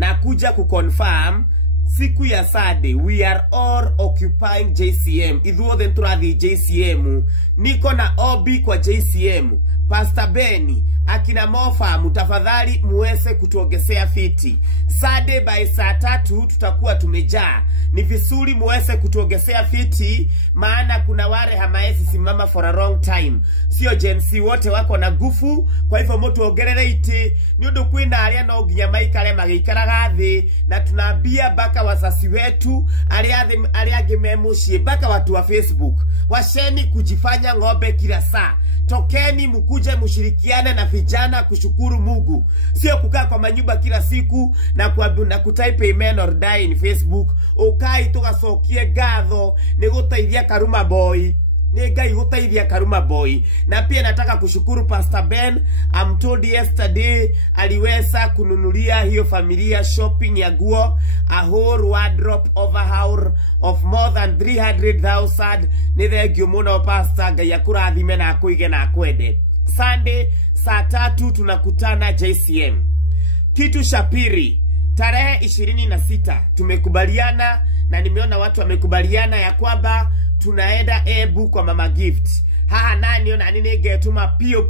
na kuja kuconfirm siku ya Saturday we are all occupying JCM. Ithuothe turathi JCM. Niko na obi kwa JCM. Pastor Benny, akina Mofamu, tafadhali muweze kutuongezea fiti. Saturday by saa 3 tutakuwa tumejaa. Ni vizuri muweze kutuongezea fiti, maana kuna wale hamaezi simama for a long time. Sio jensi wote wako na gufu, kwa hivyo mtu ongerere iti. Niundu kwina aria no nginya maikare magikaraga thi, na tunaambia baka wasasi wetu aria ngimemushie baka watu wa Facebook. Washeni kujifanya ng'ombe kila saa. Tokeni mukuje mushirikiane na vijana kushukuru Mungu. Sio kukaa kwa manyumba kila siku na kutype amen or die in Facebook. Ukai tugacokie gatho ni gutaithia Karuma Boy. Ni Ngai gutaithia Karuma Boy. Na pia nataka kushukuru Pastor Ben. I'm told yesterday aliweza kununulia hiyo familia shopping ya nguo, a whole wardrobe overhaul of more than 300,000. Ni thengio muno Pastor, Ngai akurathime na akuige na akwende. Sunday saa 3 tunakutana JCM. Kitu Shapiri, tarehe 26 tumekubaliana, na nimeona watu wamekubaliana ya kwamba tunaenda Embu kwa Mama Gift. Haha nani ona nini getuma pio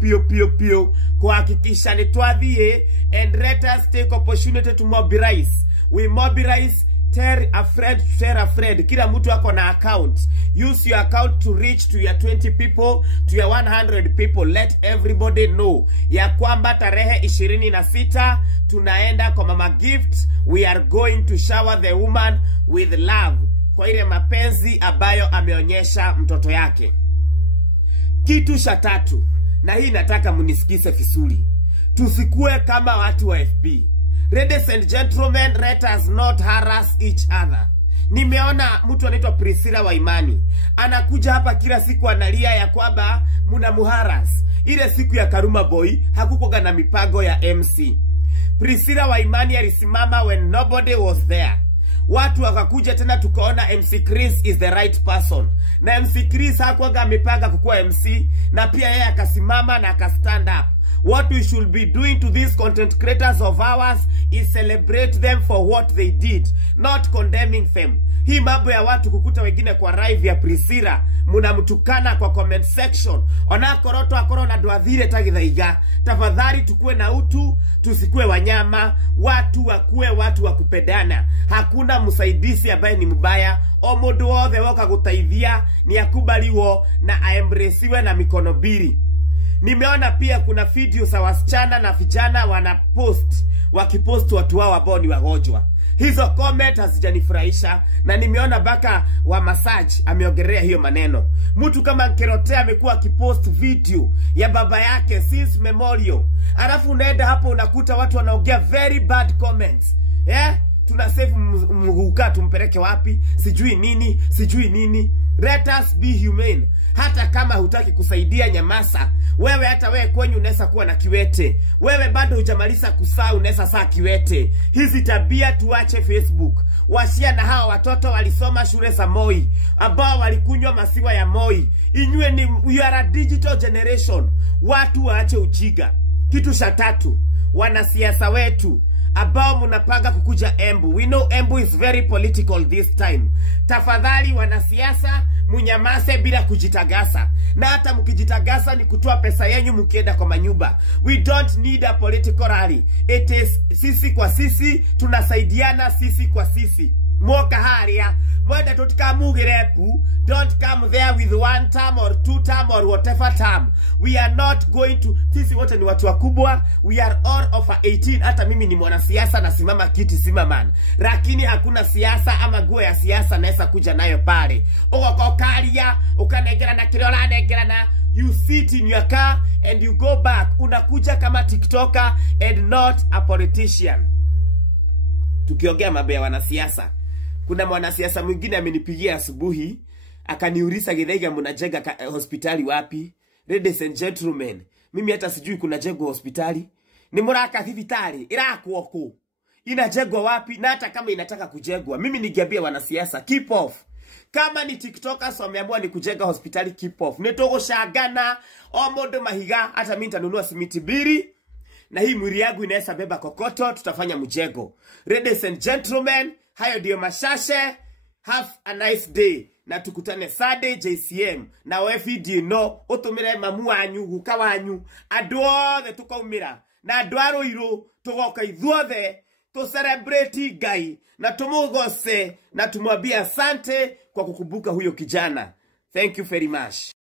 kuhakikisha ni twathie, and let us take opportunity to mobilize. We mobilize. Tell a friend. Kila mtu ako na account. Use your account to reach to your 20 people, to your 100 people. Let everybody know ya kwamba tarehe 26 tunaenda kwa Mama Gift. We are going to shower the woman with love, kwa ile mapenzi ambayo ameonyesha mtoto yake. Kitu cha 3, na hii nataka munisikize vizuri. Tusikue kama watu wa FB. Ladies and gentlemen, let us not harass each other. Nimeona mtu anaitwa Priscilla Waimani anakuja hapa kila siku analia ya kwamba muna muharas. Ile siku ya Karuma Boy hakukoga na mipango ya MC. Priscilla Waimani alisimama when nobody was there. Watu wakakuja tena tukaona MC Chris is the right person. Na MC Chris hakuwa amepanga kukuwa MC, na pia yeye akasimama na akastand up. What we should be doing to these content creators of ours is celebrate them for what they did, not condemning them. Hii mambo ya watu kukuta wengine kwa live ya Priscilla, munamtukana kwa comment section. Ona koroto akoro na dwathire tagithaiga. Tafadhali tukue na utu, tusikue wanyama, watu wakue watu wakupendana. Hakuna msaidizi ambaye ni mbaya. O mundu wothe woka gutaithia ni akubaliwo na aembracewe na mikono mbili. Nimeona pia kuna video za wasichana na vijana wanapost, wakipost watu wao ambao ni wagonjwa. Hizo comment hazijanifurahisha, na nimeona baka wa massage ameongelea hiyo maneno. Mtu kama Nkerote amekuwa akipost video ya baba yake since memorial. Alafu unaenda hapo unakuta watu wanaongea very bad comments. Tunasave mguka tumpeleke wapi? Sijui nini. Let us be humane. Hata kama hutaki kusaidia nyamasa. Wewe hata wewe kwenye unaweza kuwa na kiwete. Wewe bado hujamaliza kusaa unaweza saa kiwete. Hizi tabia tuache Facebook. Washia na hawa watoto walisoma shule za Moi, ambao walikunywa masiwa ya Moi. Inywe ni you are a digital generation. Watu waache ujiga. Kitu cha 3, wanasiasa wetu ambao munapanga kukuja Embu. We know Embu is very political this time. Tafadhali wanasiasa munyamase bila kujitagasa. Na hata mkijitagasa ni kutoa pesa yenyu mkienda kwa manyumba. We don't need a political rally. It is sisi kwa sisi, tunasaidiana sisi kwa sisi. Moka haria, mwenda tutika mugirepu. Don't come there with 1 term or 2 term or whatever term. We are not going to, sisi wote ni watu wakubwa. We are all over 18. Hata mimi ni mwanasiasa na simama kiti simaman. Lakini hakuna siasa ama guo ya siasa naesa kuja nayo pale. Ukokaria, ukanegera na kirola negera na. You sit in your car and you go back. Unakuja kama TikToker and not a politician. Tukiongea mambo ya wanasiasa, kuna mwanasiasa mwingine amenipigia asubuhi akaniuliza Githaiga mnajenga hospitali wapi? Ladies and gentlemen, mimi hata sijui kuna jengo hospitali. Ni muraka hospitali irakwo ku. Inajengwa wapi? Na hata kama inataka kujengwa, mimi ningeambia wanasiasa keep off. Kama ni TikTokers wameamua ni kujenga hospitali, keep off. Netogo shagana o modo mahiga, hata mimi nitanunua simiti 2 na hii mwili yangu inaweza beba kokoto, tutafanya mjengo. Ladies and gentlemen, hayo ndio mashashe. Have a nice day. Na tukutane Sunday JCM. Na we video no utumire mamu wanyu guka wanyu andu othe tukaumira na andu aruiru tugoka ithuothe to celebrate Ngai na tumugose na tumwambie asante kwa kukumbuka huyo kijana. Thank you very much.